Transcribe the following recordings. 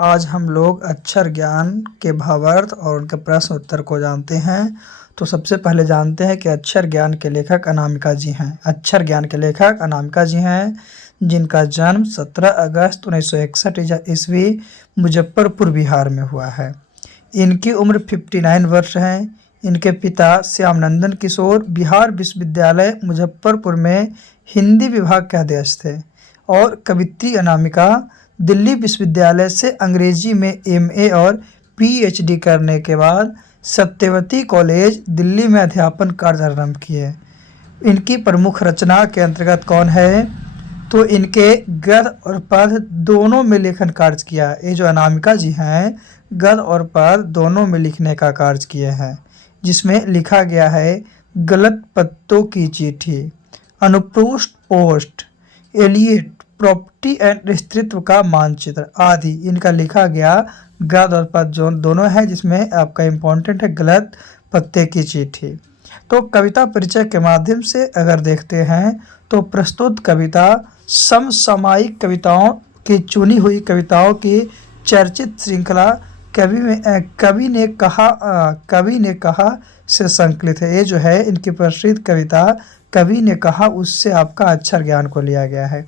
आज हम लोग अक्षर ज्ञान के भावार्थ और उनके प्रश्न उत्तर को जानते हैं। तो सबसे पहले जानते हैं कि अक्षर ज्ञान के लेखक अनामिका जी हैं। अक्षर ज्ञान के लेखक अनामिका जी हैं, जिनका जन्म 17 अगस्त 1961 ईस्वी मुजफ्फरपुर बिहार में हुआ है। इनकी उम्र 59 वर्ष है। इनके पिता श्यामनंदन किशोर बिहार विश्वविद्यालय मुजफ्फरपुर में हिंदी विभाग के अध्यक्ष थे और कवित्री अनामिका दिल्ली विश्वविद्यालय से अंग्रेजी में एमए और पीएचडी करने के बाद सत्यवती कॉलेज दिल्ली में अध्यापन कार्य आरंभ किए। इनकी प्रमुख रचना के अंतर्गत कौन है, तो इनके गद्य और पद्य दोनों में लेखन कार्य किया। ये जो अनामिका जी हैं, गद्य और पद्य दोनों में लिखने का कार्य किए हैं, जिसमें लिखा गया है गलत पत्तों की चिट्ठी, अनुपरुष्ट पोस्ट, एलियट, प्रॉपर्टी एंड अस्तित्व का मानचित्र आदि इनका लिखा गया गद्य और पद्य जो दोनों है, जिसमें आपका इम्पोर्टेंट है गलत पत्ते की चिट्ठी। तो कविता परिचय के माध्यम से अगर देखते हैं तो प्रस्तुत कविता समसामयिक कविताओं की चुनी हुई कविताओं की चर्चित श्रृंखला कवि ने कहा से संकलित है। ये जो है इनकी प्रसिद्ध कविता कवि ने कहा उससे आपका अक्षर ज्ञान को लिया गया है।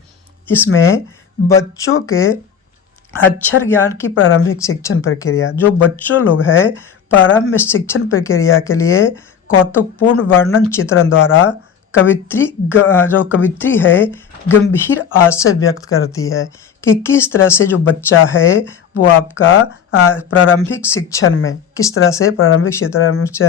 इसमें बच्चों के अक्षर ज्ञान की प्रारंभिक शिक्षण प्रक्रिया, जो बच्चों लोग है प्रारंभ में शिक्षण प्रक्रिया के लिए कौतुकपूर्ण वर्णन चित्रण द्वारा कवित्री है गंभीर आशय व्यक्त करती है कि किस तरह से जो बच्चा है वो आपका प्रारंभिक शिक्षण में किस तरह से प्रारंभिक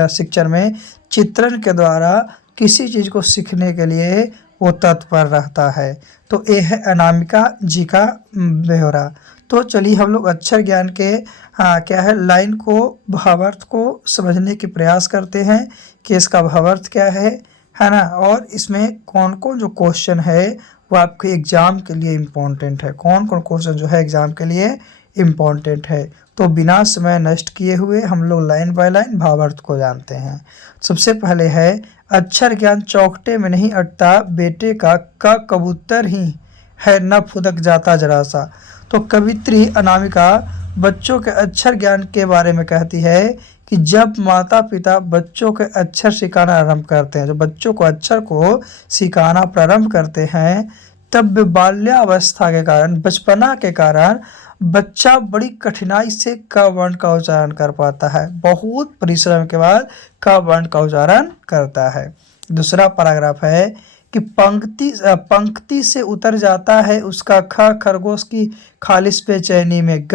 शिक्षण में चित्रण के द्वारा किसी चीज़ को सीखने के लिए वो तत्पर रहता है। तो ये है अनामिका जी का ब्यौरा। तो चलिए हम लोग अक्षर ज्ञान के क्या है लाइन को भावार्थ को समझने के प्रयास करते हैं कि इसका भावार्थ क्या है ना, और इसमें कौन कौन जो क्वेश्चन है वो आपके एग्ज़ाम के लिए इम्पोर्टेंट है, कौन कौन क्वेश्चन जो है एग्ज़ाम के लिए इम्पोर्टेंट है। तो बिना समय नष्ट किए हुए हम लोग लाइन बाय लाइन भावार्थ को जानते हैं। सबसे पहले है अक्षर ज्ञान चौखटे में नहीं अटता बेटे का कबूतर ही है न फुदक जाता जरा सा। तो कवित्री अनामिका बच्चों के अक्षर ज्ञान के बारे में कहती है कि जब माता पिता बच्चों के अक्षर सिखाना आरंभ करते हैं, जब बच्चों को अक्षर को सिखाना प्रारंभ करते हैं, तब बाल्यावस्था के कारण बचपना के कारण बच्चा बड़ी कठिनाई से क वर्ण का उच्चारण कर पाता है। बहुत परिश्रम के बाद क वर्ण का उच्चारण करता है। दूसरा पैराग्राफ है कि पंक्ति से उतर जाता है उसका ख खरगोश की खालिश बेचैनी में,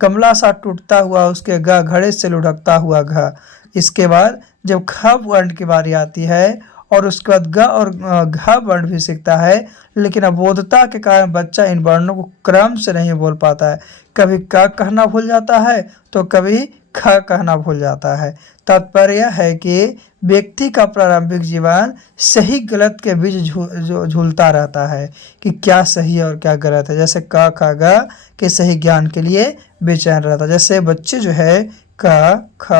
गमला सा टूटता हुआ उसके ग घड़े से लुढ़कता हुआ घ। इसके बाद जब ख वर्ण की बारी आती है और उसके बाद ग और घ वर्ण भी सीखता है, लेकिन अबोधता के कारण बच्चा इन वर्णों को क्रम से नहीं बोल पाता है। कभी क कहना भूल जाता है तो कभी ख कहना भूल जाता है। तात्पर्य है कि व्यक्ति का प्रारंभिक जीवन सही गलत के बीच झूलता रहता है कि क्या सही है और क्या गलत है। जैसे क ख ग के सही ज्ञान के लिए बेचैन रहता है, जैसे बच्चे जो है क ख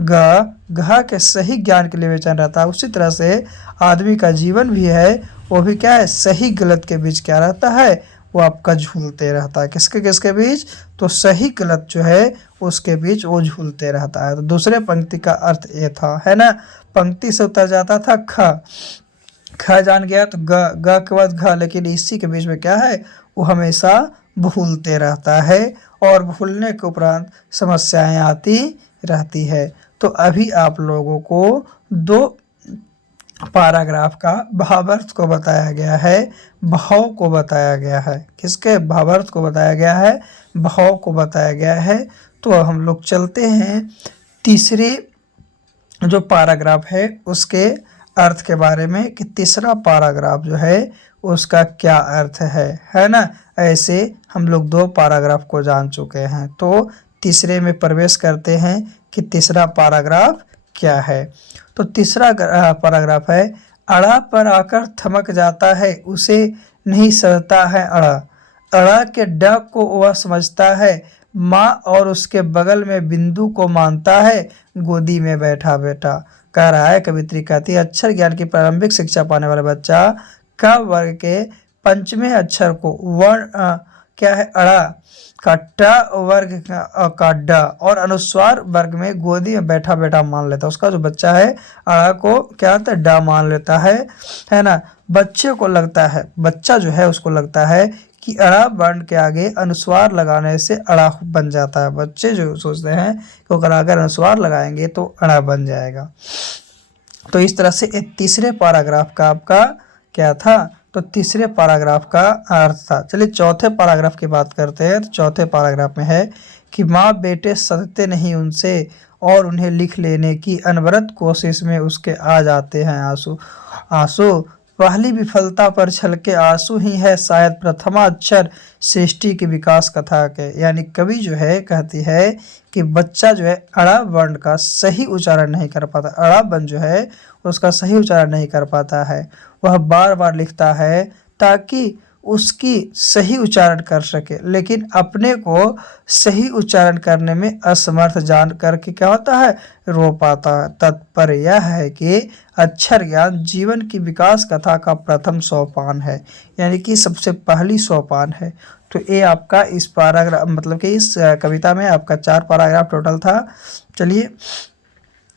ग घ के सही ज्ञान के लिए बेचैन रहता है, उसी तरह से आदमी का जीवन भी है, वो भी क्या है सही गलत के बीच क्या रहता है, वो आपका झूलते रहता है। किसके किसके बीच, तो सही गलत जो है उसके बीच वो झूलते रहता है। तो दूसरे पंक्ति का अर्थ ये था, है ना, पंक्ति से उतर जाता था ख जान गया तो ग के बाद घ, लेकिन इसी के बीच में क्या है वो हमेशा भूलते रहता है और भूलने के उपरांत समस्याएं आती रहती है। तो अभी आप लोगों को दो पैराग्राफ का भावार्थ को बताया गया है, भाव को बताया गया है। किसके भावार्थ को बताया गया है, भाव को बताया गया है। तो हम लोग चलते हैं तीसरे जो पैराग्राफ है उसके अर्थ के बारे में कि तीसरा पैराग्राफ जो है उसका क्या अर्थ है ना। ऐसे हम लोग दो पैराग्राफ को जान चुके हैं, तो तीसरे में प्रवेश करते हैं कि तीसरा पैराग्राफ क्या है। तो तीसरा पैराग्राफ है अड़ा पर आकर थमक जाता है उसे नहीं सहता है अड़ा, अड़ा के ड को वह समझता है, माँ और उसके बगल में बिंदु को मानता है, गोदी में बैठा बेटा। कह रहा है कवित्री कहती है अक्षर ज्ञान की प्रारंभिक शिक्षा पाने वाला बच्चा क वर्ग के पंचवें अक्षर को वर्ण क्या है, अड़ा का ट वर्ग का ड और अनुस्वार वर्ग में गोदी में बैठा बैठा मान लेता है। उसका जो बच्चा है अड़ा को क्या होता है, ड मान लेता है ना। बच्चे को लगता है, बच्चा जो है उसको लगता है कि अड़ा वर्ण के आगे अनुस्वार लगाने से अड़ा बन जाता है। बच्चे जो सोचते हैं कि अगर अनुस्वार लगाएंगे तो अड़ा बन जाएगा। तो इस तरह से तीसरे पैराग्राफ का आपका क्या था, तो तीसरे पैराग्राफ का अर्थ था। चलिए चौथे पैराग्राफ की बात करते हैं। तो चौथे पैराग्राफ में है कि माँ बेटे सदते नहीं उनसे और उन्हें लिख लेने की अनवरत कोशिश में उसके आ जाते हैं आंसू। आंसू पहली विफलता पर छलके आंसू ही है शायद प्रथमा अक्षर सृष्टि के विकास कथा के। यानी कवि जो है कहती है कि बच्चा जो है अड़ा वर्ण का सही उच्चारण नहीं कर पाता, अड़ा वर्ण जो है उसका सही उच्चारण नहीं कर पाता है। वह बार बार लिखता है ताकि उसकी सही उच्चारण कर सके, लेकिन अपने को सही उच्चारण करने में असमर्थ जान करके क्या होता है, रो पाता है। तात्पर्य यह है कि अक्षर ज्ञान जीवन की विकास कथा का प्रथम सोपान है, यानी कि सबसे पहली सोपान है। तो ये आपका इस पैराग्राफ मतलब कि इस कविता में आपका 4 पैराग्राफ टोटल था। चलिए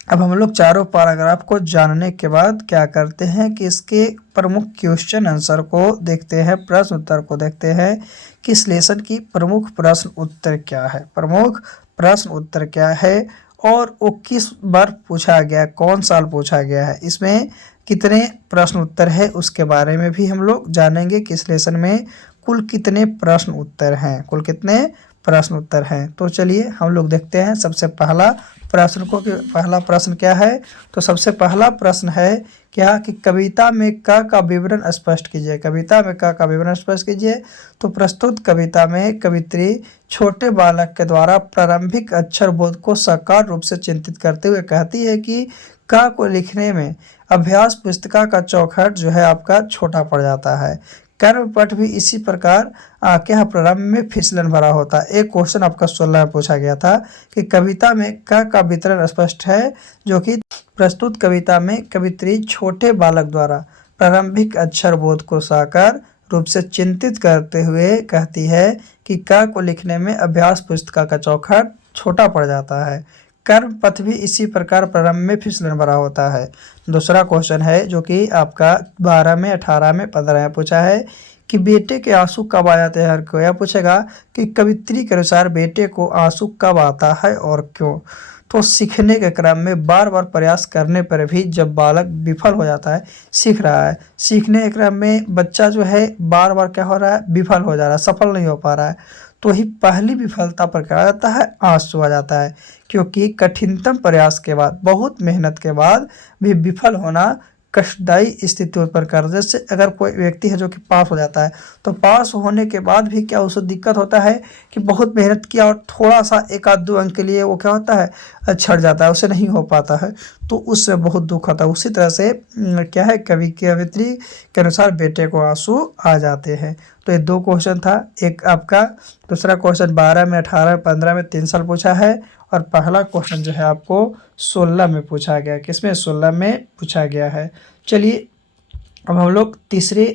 अब हम लोग चारों पैराग्राफ को जानने के बाद क्या करते हैं कि इसके प्रमुख क्वेश्चन आंसर को देखते हैं, प्रश्न उत्तर को देखते हैं कि इस लेसन की प्रमुख प्रश्न उत्तर क्या है, प्रमुख प्रश्न उत्तर क्या है और वो किस बार पूछा गया, कौन साल पूछा गया है, इसमें कितने प्रश्न उत्तर है उसके बारे में भी हम लोग जानेंगे कि इस लेसन में कुल कितने प्रश्न उत्तर हैं, कुल कितने प्रश्न उत्तर हैं। तो चलिए हम लोग देखते हैं सबसे पहला प्रश्न को कि पहला प्रश्न क्या है। तो सबसे पहला प्रश्न है क्या कि कविता में क का विवरण स्पष्ट कीजिए, कविता में क का विवरण स्पष्ट कीजिए। तो प्रस्तुत कविता में कवित्री छोटे बालक के द्वारा प्रारंभिक अक्षर बोध को साकार रूप से चिंतित करते हुए कहती है कि क को लिखने में अभ्यास पुस्तिका का चौखट जो है आपका छोटा पड़ जाता है। कर्मपट भी इसी प्रकार क्या प्रारंभ में फिसलन भरा होता है। एक क्वेश्चन आपका 16 में पूछा गया था कि कविता में क का वितरण स्पष्ट है, जो कि प्रस्तुत कविता में कवित्री छोटे बालक द्वारा प्रारंभिक अक्षर बोध को साकार रूप से चिंतित करते हुए कहती है कि क को लिखने में अभ्यास पुस्तिका का चौखट छोटा पड़ जाता है। कर्म पथ भी इसी प्रकार प्रारंभ में फिसलन भरा होता है। दूसरा क्वेश्चन है जो कि आपका 12 में, 18 में, 15 में पूछा है कि बेटे के आंसू कब आ जाते हैं हर को। यह पूछेगा कि कवित्री के अनुसार बेटे को आंसू कब आता है और क्यों। तो सीखने के क्रम में बार बार प्रयास करने पर भी जब बालक विफल हो जाता है, सीख रहा है, सीखने के क्रम में बच्चा जो है बार बार क्या हो रहा है, विफल हो जा रहा है, सफल नहीं हो पा रहा है, तो ही पहली विफलता पर क्या आ जाता है, आंसू आ जाता है। क्योंकि कठिनतम प्रयास के बाद, बहुत मेहनत के बाद भी विफल होना कष्टदायी स्थिति उत्पन्न कर। जैसे अगर कोई व्यक्ति है जो कि पास हो जाता है, तो पास होने के बाद भी क्या उसे दिक्कत होता है कि बहुत मेहनत किया और थोड़ा सा 1-2 अंक के लिए वो क्या होता है, छट जाता है, उसे नहीं हो पाता है, तो उससे बहुत दुख होता है। उसी तरह से क्या है, कवित्री के अनुसार बेटे को आंसू आ जाते हैं। तो ये 2 क्वेश्चन था। एक आपका दूसरा क्वेश्चन 12 में, 18 में, 15 में 3 साल पूछा है और पहला क्वेश्चन जो है आपको 16 में पूछा गया। किसमें, 16 में पूछा गया है। चलिए अब हम लोग तीसरे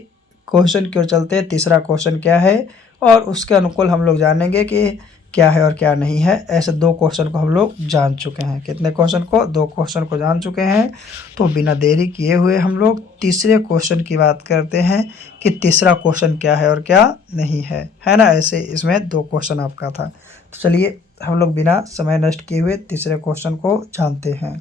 क्वेश्चन की ओर चलते हैं। तीसरा क्वेश्चन क्या है और उसके अनुकूल हम लोग जानेंगे कि क्या है और क्या नहीं है। ऐसे 2 क्वेश्चन को हम लोग जान चुके हैं। कितने क्वेश्चन को, 2 क्वेश्चन को जान चुके हैं। तो बिना देरी किए हुए हम लोग तीसरे क्वेश्चन की बात करते हैं कि तीसरा क्वेश्चन क्या है और क्या नहीं है ना। ऐसे इसमें 2 क्वेश्चन आपका था। तो चलिए हम लोग बिना समय नष्ट किए हुए तीसरे क्वेश्चन को जानते हैं।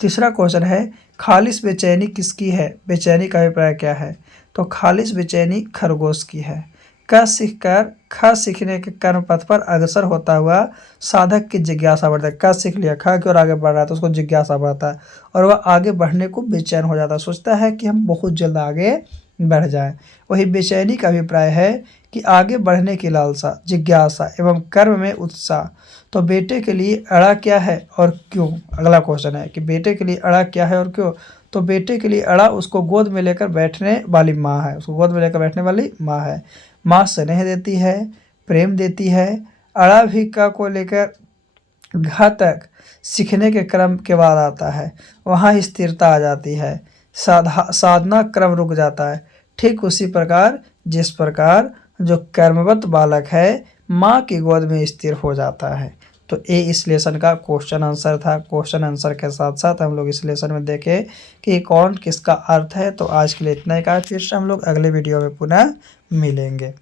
तीसरा क्वेश्चन है खालिश बेचैनी किसकी है, बेचैनी का अभिप्राय क्या है। तो खालिश बेचैनी खरगोश की है। क सीखकर ख सीखने के कर्म पथ पर अग्रसर होता हुआ साधक की जिज्ञासा बढ़ता है। क सीख लिया, ख की ओर आगे बढ़ रहा है तो उसको जिज्ञासा बढ़ता है और वह आगे बढ़ने को बेचैन हो जाता है, सोचता है कि हम बहुत जल्द आगे बढ़ जाएं। वही बेचैनी का अभिप्राय है कि आगे बढ़ने की लालसा, जिज्ञासा एवं कर्म में उत्साह। तो बेटे के लिए अड़ा क्या है और क्यों। अगला क्वेश्चन है कि बेटे के लिए अड़ा क्या है और क्यों। तो बेटे के लिए अड़ा उसको गोद में लेकर बैठने वाली माँ है, उसको गोद में लेकर बैठने वाली माँ है। माँ स्नेह देती है, प्रेम देती है। अड़ा भी का को लेकर घ तक सीखने के क्रम के बाद आता है, वहाँ स्थिरता आ जाती है, साधना क्रम रुक जाता है। ठीक उसी प्रकार जिस प्रकार जो कर्मवत बालक है माँ की गोद में स्थिर हो जाता है। तो ये इस लेसन का क्वेश्चन आंसर था। क्वेश्चन आंसर के साथ साथ हम लोग इस लेसन में देखें कि कौन किसका अर्थ है। तो आज के लिए इतना ही, फिर से हम लोग अगले वीडियो में पुनः मिलेंगे।